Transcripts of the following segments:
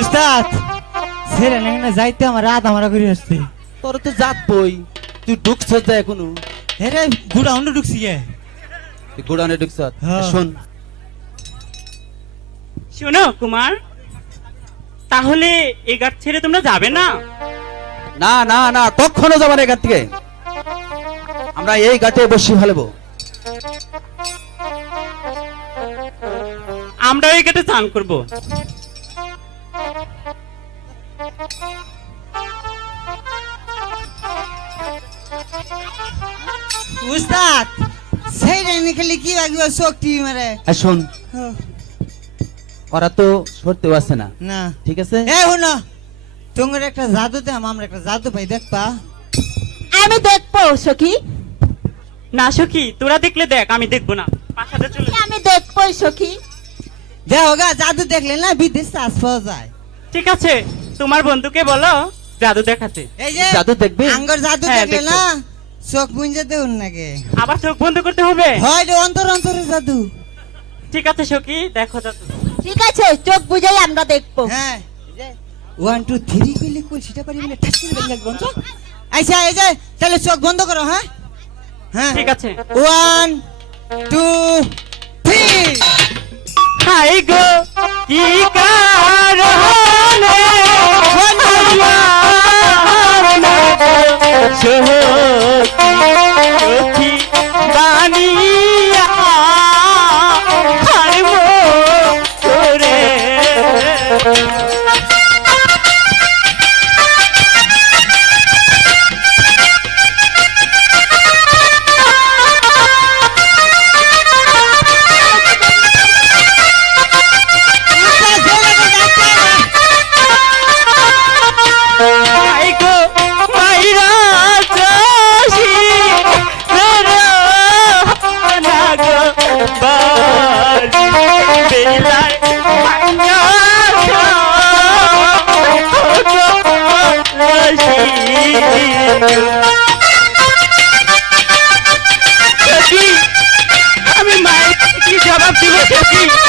উস্তাদ ছেড়ে না যাইতে আমার রাত আমার করে আসছে। তোর তো জাত বই তুই ঢুকছ তো এখনও। হেরে গুড়া হুন্ডু ঢুকছি গে। তুই গোডাউনে ঢুকছ? হ্যাঁ। শোন। শোনো কুমার তাহলে এই ঘাট ছেড়ে তোমরা যাবে না? না না না কখনো যাব না এখান থেকে। আমরা এই ঘাটে বসে ফেলব আমরা এই ঘাটে স্নান করব। উস্তাদ ছেড়ে নিখেলি কি লাগবে শক্তি মারে? শোন। ওরা তো সরতেও আসে না। না। ঠিক আছে? এ হুনো তোমার একটা জাদু দে আমরা একটা জাদু পাই দেখবা? আমি দেখব সখী। না সখী তোরা দেখলে দেখ আমি দেখব না। পাশাতে চলে আমি দেখব সখী। দেখো গা জাদু দেখলে না বিদেশ চাষ পাওয়া যায়। ঠিক আছে তোমার বন্ধুকে বলো জাদু দেখাতে। এই যে জাদু দেখবি? আঙ্গর জাদু হ্যাঁ, দেখলে না চোখ মুঞ্জে দেউন নাকি? আবার চোখ বন্ধ করতে হবে? হয় রে অন্তর অন্তরে জাদু। ঠিক আছে সখী দেখো জাদু। ঠিক আছে চোখ বুঝাই আমরা দেখব। হ্যাঁ। ওয়ান টু থ্রি কইলে কই সেটা পারি বলে ঠাস করে লাগবে অন্তর আচ্ছা এই যে তাহলে চোখ বন্ধ করো হ্যাঁ? হ্যাঁ। ঠিক আছে। ওয়ান টু থ্রি হাই গো কি কারণে? আমি মায়ের কি জবাব দিব সখী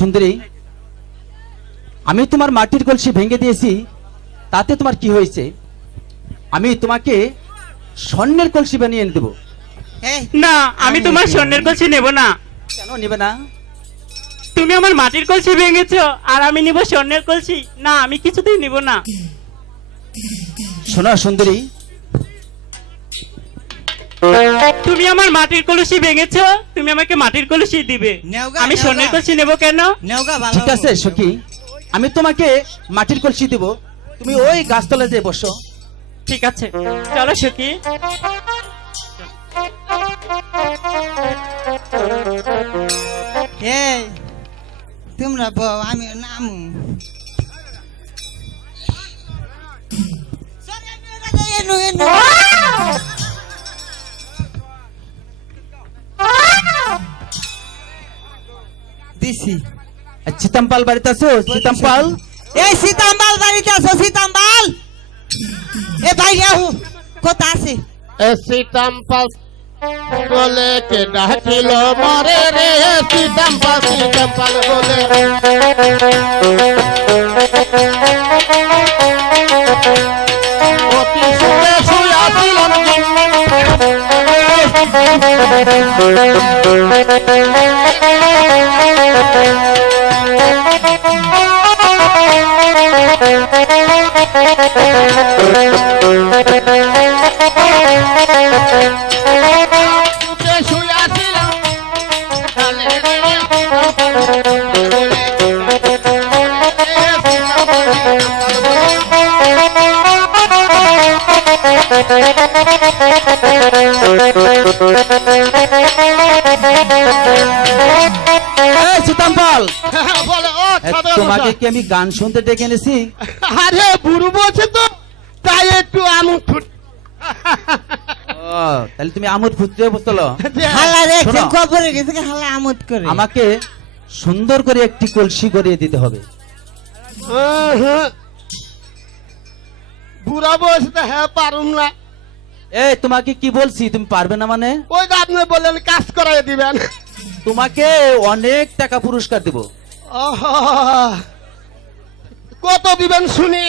সুন্দরী আমি তোমার মাটির কলসি ভেঙে দিয়েছি তাতে তোমার কি হয়েছে? আমি তোমাকে স্বর্ণের কলসি বানিয়ে এনে দেবো। না আমি তোমার স্বর্ণের কলসি নেব না। কেন নেবে না? তুমি আমার মাটির কলসি ভেঙেছো আর আমি নিব স্বর্ণের কলসি। না আমি কিছুতেই নিব না। শোনো সুন্দরী তুমি আমার মাটির কলসি ভেঙেছো? তুমি আমাকে মাটির কলসি দিবে। নেওগা, আমি নেওগা। কলসি নেব কেন? নেওগা ঠিক আছে সখী। আমি তোমাকে মাটির কলসি দেব। তুমি ওই গাছতলায় যেয়ে বসো। ঠিক আছে। চলো সখী। এই তোমরা বউ আমি নামু। এনু এনু দিছি আর চিতাম্পাল বাড়িতে আছো চিতাম্পাল এই সীতাম্বাল বাড়িতে আছো সীতাম্বাল এ বাইরে আহু কোথা আছে সীতাম্পাল বলে কে ডাকিল মরে রে সীতাম্পাল সীতাম্পাল বলে অতি সুখে তোমাকে কি আমি গান শুনতে ডেকে এনেছি? আরে বুড়ো বলছে তো তাই একটু আমি ও তাহলে তুমি আমোদ ফুটতে বসল। হালা রে। কবরে গেছে হালা আমোদ করে। আমাকে সুন্দর করে একটি কলসি করিয়ে দিতে হবে। বুড়া বয়স তো হ্যাঁ পারুম না। এই তোমাকে কি বলছি? তুমি পারবে না মানে? ওই যে আপনি বললেন কাজ করাই দিবেন। তোমাকে অনেক টাকা পুরস্কার দেব। কত দিবেন শুনি?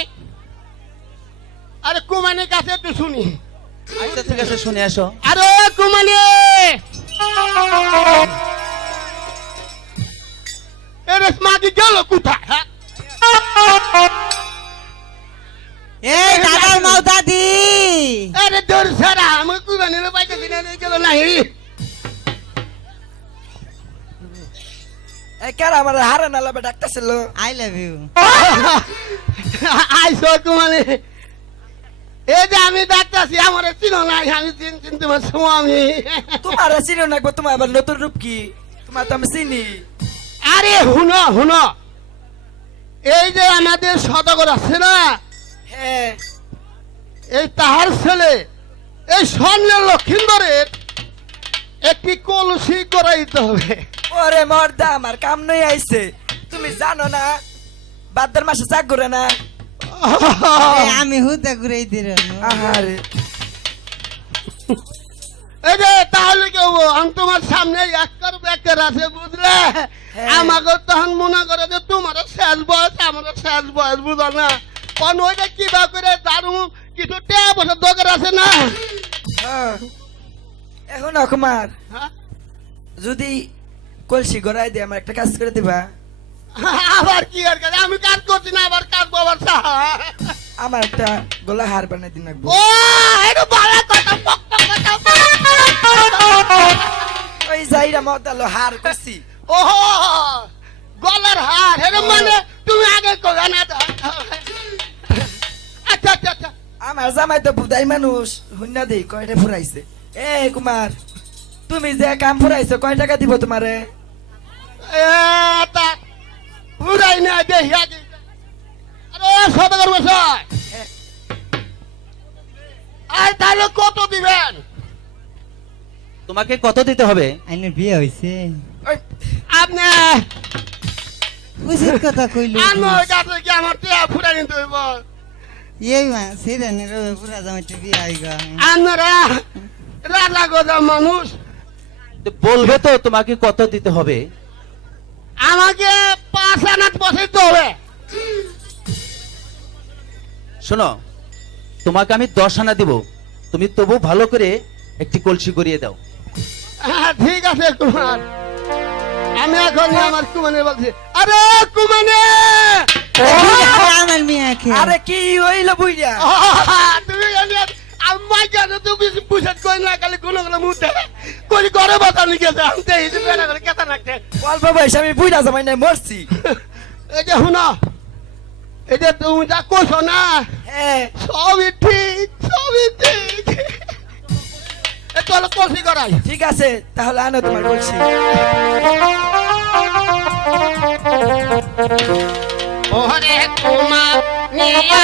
আরে কুমানের কাছে একটু শুনি। আচ্ছা ঠিক আছে শুনে আসো। আরে কুমানি! এরে মাটি গেল কোথায় হ্যাঁ? এই দাদার মাও দাদি আরে দূর সারা আমি কুমানের বাইকে দিনে গেল নাই কার আমার হারে নালাবে ডাকতেছিল? আই লাভ ইউ আই আইসো কুমানি এই যে আমি ডাক্তারছি আমার চিনো নাই আমি চিন চিন তোমার স্বামী। তোমার চিনো না গো, তোমার আবার নতুন রূপ কি? তোমার তো আমি চিনি। আরে হুনো হুনো এই যে আমাদের সদগর আছে না হ্যাঁ। এই তাহার ছেলে এই স্বর্ণের লক্ষিন্দরের একটি কলসি করাইতে হবে। ওরে মর্দা আমার কাম নই আইছে। তুমি জানো না বাদ্দার মাসে চাক করে না? আমি হুদা ঘুরে দিল আহারে। এই যে তাহলে কেউ আমি তোমার সামনে এক একর বেকার আছে বুঝলে? আমাকে তখন মনে করে যে তোমার শেষ বয়স আমার শেষ বয়স বুঝো না? কোন ওইটা কিবা করে দারুণ কিছু টেয়া বছর দরকার আছে না? হ্যাঁ। এখন কুমার হ্যাঁ? যদি কলসি গড়াই দিয়ে আমার একটা কাজ করে দিবা আবার কি আর কাজ? আমি কাজ করছি না আবার কাজ বাবার আমার একটা গলা হার বানিয়ে দিন রাখব ও এটা ভালো কথা পক পক কথা। ওই যাইরা মতালো হার করছি ও গলার হার এর মানে তুমি আগে কবে না? আচ্ছা আচ্ছা আচ্ছা আমার জামাই তো বুধাই মানুষ হুন্না দেই কয়টা ফুরাইছে এ কুমার তুমি যে কাম ফুরাইছো কয় টাকা দিব তোমারে না আরে সদাগর মশাই আর তাহলে কত দিবেন? তোমাকে কত দিতে হবে? আইনের বিয়ে হয়েছে ওই, আপনি উচিত কথা কইল আমার কাছে কি আমার টিয়া ফুরাই নিতে হইব এই মা পুরা জামাইতে বিয়ে রাজা গোজা মানুষ বলবে তো তোমাকে কত দিতে হবে আমাকে পাঁচ আনাত বসাইতে হবে শোনো তোমাকে আমি দশ আনা দিব তুমি তবু ভালো করে একটি কলসি করিয়ে দাও হ্যাঁ, ঠিক আছে কুমার আমি এখন আমার কুমানে বলছি আরে কুমানে আমার মেয়ে আরে কি হইল বুইরা তুমি জানি আমার জানো তুমি পুষত কই না খালি কোনো কোনো মুহূর্তে কই ঘরে বাতা নিয়ে গেছে আমি এই যে করে কেতা নাকতে অল্প বয়সে আমি বুইরা জামাই নাই মরছি। এই যে শুনো এই যে তুমি যা কোছো না হ্যাঁ। সবই ঠিক সবই ঠিক। এ চলো কষি করাই ঠিক আছে তাহলে আনো তোমার বলছি ওরে কুমা নিয়া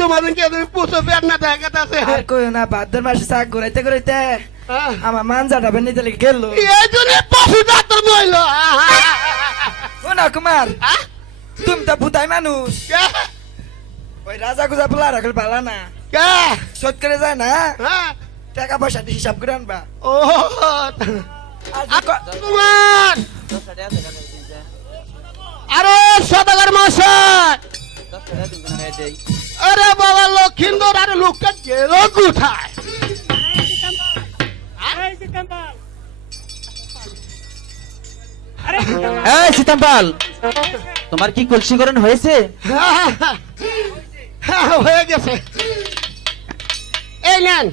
তোমাদের কে পুষো পেট না দেখাতে আছে আর কই না ভাদ্র মাসে শাক ঘুরাইতে ঘুরাইতে। আমার মানজাটা বেনিতে লেগে গেল। এই জন্য পশু ডাক্তার নইল শোনা কুমার। তুমি তো ভূতাই মানুষ। ওই রাজা গুজা পোলা রাখল পালা না। শোধ করে যায় না। হ্যাঁ। টাকা পয়সা হিসাব করে আনবা। ও কুমার! আরে সদাগর মশাই আরে বাবা লক্ষিন্দর আরে লোকটা গেল কোথায়? এই সীতাম্পাল তোমার কি কলসিকরণ হয়েছে? হ্যাঁ, হয়ে গেছে। এই নেন।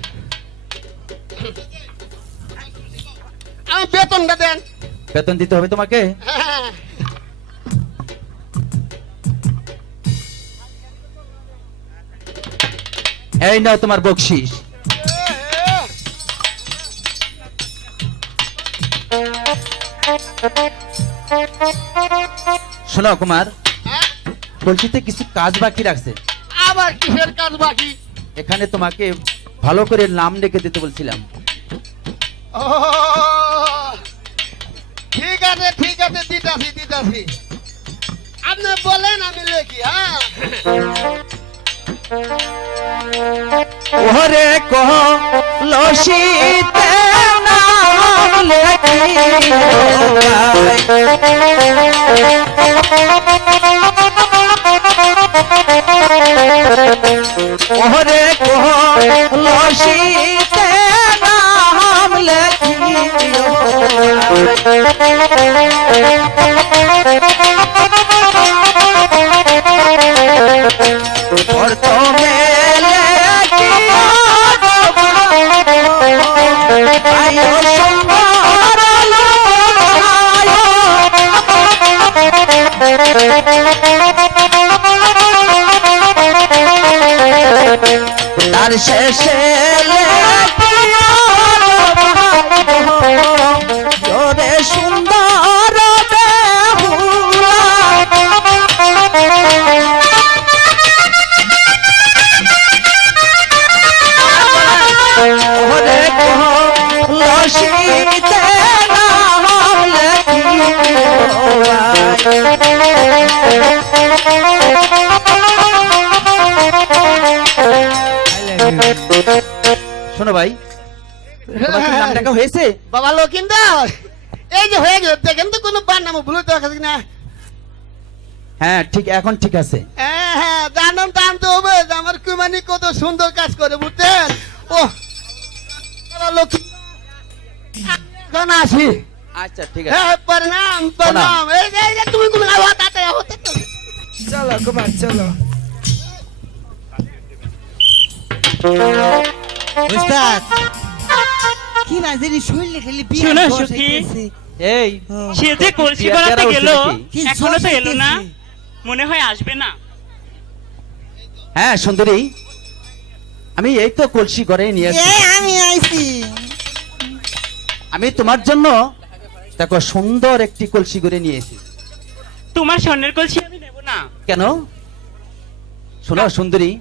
বেতনটা দেন। বেতন দিতে হবে তোমাকে? হ্যাঁ। এই নাও তোমার বকশিস। শোনো কুমার হ্যাঁ? কলসিতে কিছু কাজ বাকি রাখছে। আবার কিসের কাজ বাকি? এখানে তোমাকে ভালো করে নাম ডেকে দিতে বলছিলাম। ঠিক আছে ঠিক আছে দিতাছি দিতাছি। আপনি বলেন আমি লেখি হ্যাঁ? ওরে কহ লসিতে ওহরে কোহ লসিতে নাম লেখিও শেষে ভাই? তোমার কি নাম ডাকা হয়েছে? বাবা লক্ষিন্দর! এই যে হয়ে গেল দেখেন তো কোনো বার নাম ভুলে তো আছে না হ্যাঁ ঠিক এখন ঠিক আছে। হ্যাঁ হ্যাঁ জানাম টানতে হবে আমার কুমানি কত সুন্দর কাজ করে বুঝছেন? ও বাবা আসি আচ্ছা ঠিক আছে। হ্যাঁ প্রণাম প্রণাম। এই যে তুমি কোনো আওয়াজ হতে চলো কুমার চলো। উস্তাদ কি বাজে শরীরে খালি বিয়ার শোনো, বস সুখী। এই সে যে কলসি গেল এখনও তো এলো না। মনে হয় আসবে না। হ্যাঁ সুন্দরী আমি এই তো কলসি করে নিয়ে এ এসেছি আমি আইছি। আমি তোমার জন্য দেখো সুন্দর একটি কলসি করে নিয়ে এসেছি। তোমার স্বর্ণের কলসি আমি নেব না। কেন? শোনো সুন্দরী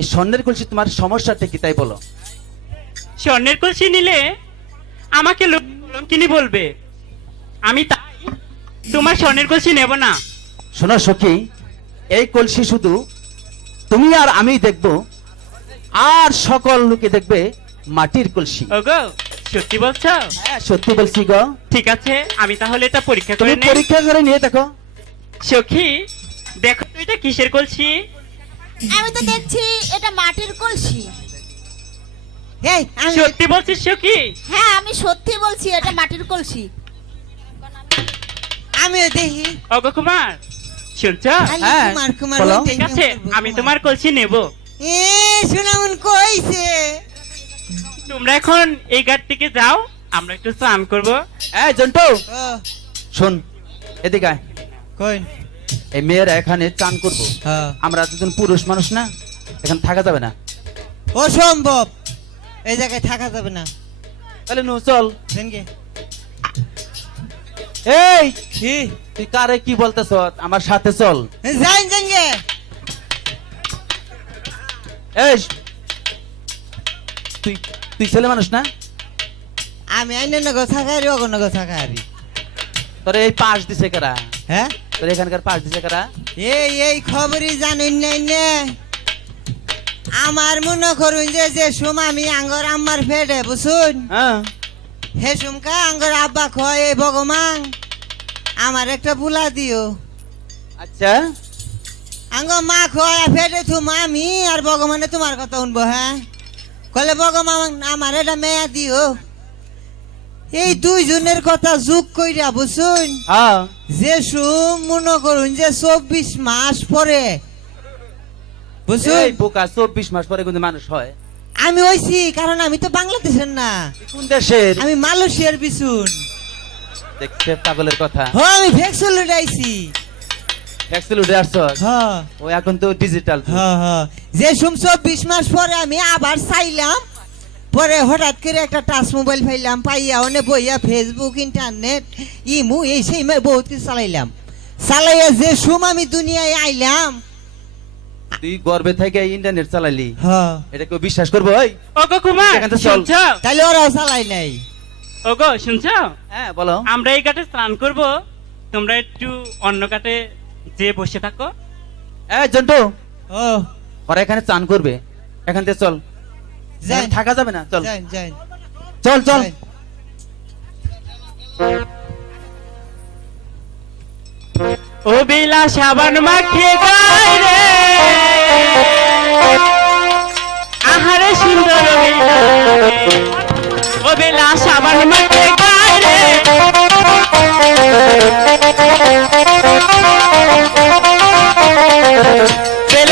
এই স্বর্ণের কলসি তোমার সমস্যাটা কি তাই বলো। স্বর্ণের কলসি নিলে আমাকে লোক কিনি বলবে। আমি তাই তোমার স্বর্ণের কলসি নেব না। শোনো সখী এই কলসি শুধু তুমি আর আমি দেখব আর সকল লোকে দেখবে মাটির কলসি। ওগো সত্যি বলছো? হ্যাঁ সত্যি বলছি গো। ঠিক আছে আমি তাহলে এটা পরীক্ষা করে নেই। পরীক্ষা করে নিয়ে দেখো। সখী দেখো তো এটা কিসের কলসি? আমি তো দেখছি এটা মাটির কলসি। এই আমি সত্যি বলছিস সখী হ্যাঁ আমি সত্যি বলছি এটা মাটির কলসি। দেখি। কুমার শুনছো? হ্যাঁ, কুমার কুমার ঠিক আছে আমি তোমার কলসি নেব। এ শোনামুন কইছে। তোমরা এখন এই ঘাট থেকে যাও আমরা একটু স্নান করব। এই জন্টু। শোন এদিকে আয়। কই? এই মেয়েরা এখানে চান করব। হ্যাঁ। আমরা দুজন পুরুষ মানুষ না এখানে থাকা যাবে না। অসম্ভব! এই জায়গায় থাকা যাবে না। তাহলে নু চল। এই! কি? তুই কারে কি বলতেছ? আমার সাথে চল। যাইন যাইনগে এই! তুই তুই ছেলে মানুষ না? আমি আইনে নগো থাকারি অগো নগো থাকারি তোর এই পাশ দিছে কারা? হ্যাঁ? তোর এখানকার পাশ দিছে কারা? এই এই খবরই জানুন নাই নে। আমার মনে করুন যে যে সুম আমি আঙ্গর আম্মার ফেডে বুঝুন? হ্যাঁ। হে সুমকা আঙ্গর আব্বা কয় এই ভগবান। আমার একটা বুলা দিও। আচ্ছা। আঙ্গ মা কয় ফেডে তুম আমি আর ভগবানে তোমার কথা শুনব হ্যাঁ? কলে ভগবান আমার এটা মেয়া দিও। এই দুইজনের কথা যোগ কইরা বুঝুন। হ্যাঁ। যে সুম মনে করুন যে চব্বিশ মাস পরে বুঝুন? এই বোকা চব্বিশ মাস পরে কিন্তু মানুষ হয়। আমি হইছি কারণ আমি তো বাংলাদেশের না। কোন দেশের? আমি মালয়েশিয়ার বিছুন দেখছে পাগলের কথা। হ আমি ভ্যাকসিন লুটাইছি ভ্যাকসিন উঠে আসছ? হ্যাঁ ও এখন তো ডিজিটাল হ্যাঁ হ্যাঁ যে সুম চব্বিশ মাস পরে আমি আবার চাইলাম পরে হঠাৎ করে একটা টাচ মোবাইল পাইলাম পাইয়া অনেক বইয়া ফেসবুক ইন্টারনেট ইমু এই সেই বহুত কিছু চালাইলাম। চালাইয়া যে সুম আমি দুনিয়ায় আইলাম। তুই গর্বে থেকে ইন্টারনেট চালাইলি? হ্যাঁ। এটা কেউ বিশ্বাস করব ওই? ওগো কুমার এখান থেকে চল। শুনছো? তাহলে ওরাও চালাই নাই। ওগো শুনছো? হ্যাঁ বলো। আমরা এই ঘাটে স্নান করব। তোমরা একটু অন্য ঘাটে যে বসে থাকো। এই জন্টু। ও। ওরা এখানে চান করবে। এখান থেকে চল। মানে থাকা যাবে না? চল। চল চল। ও সাবান মাখিয়ে গায় রে। আহারে সুন্দর ও বেলা সাবান মাখিয়ে গায় রে। Thank you.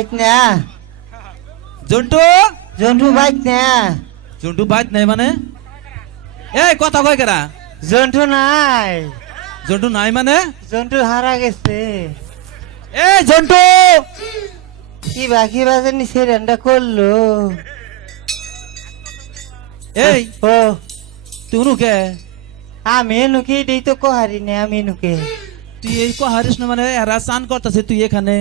বাইক না। জন্টু? জন্টু বাইক না। জন্টু বাইক নাই মানে? এই কথা কয় কেরা? জন্টু নাই। জন্টু নাই মানে? জন্টু হারা গেছে। এই জন্টু! কি বাকি বাজার নিচে রান্না করল। এই ও। তুনুকে আমি নুকি দেই তো কোহারি নে আমি নুকে তুই এই কোহারিস না মানে এরা স্নান করতেছে তুই এখানে?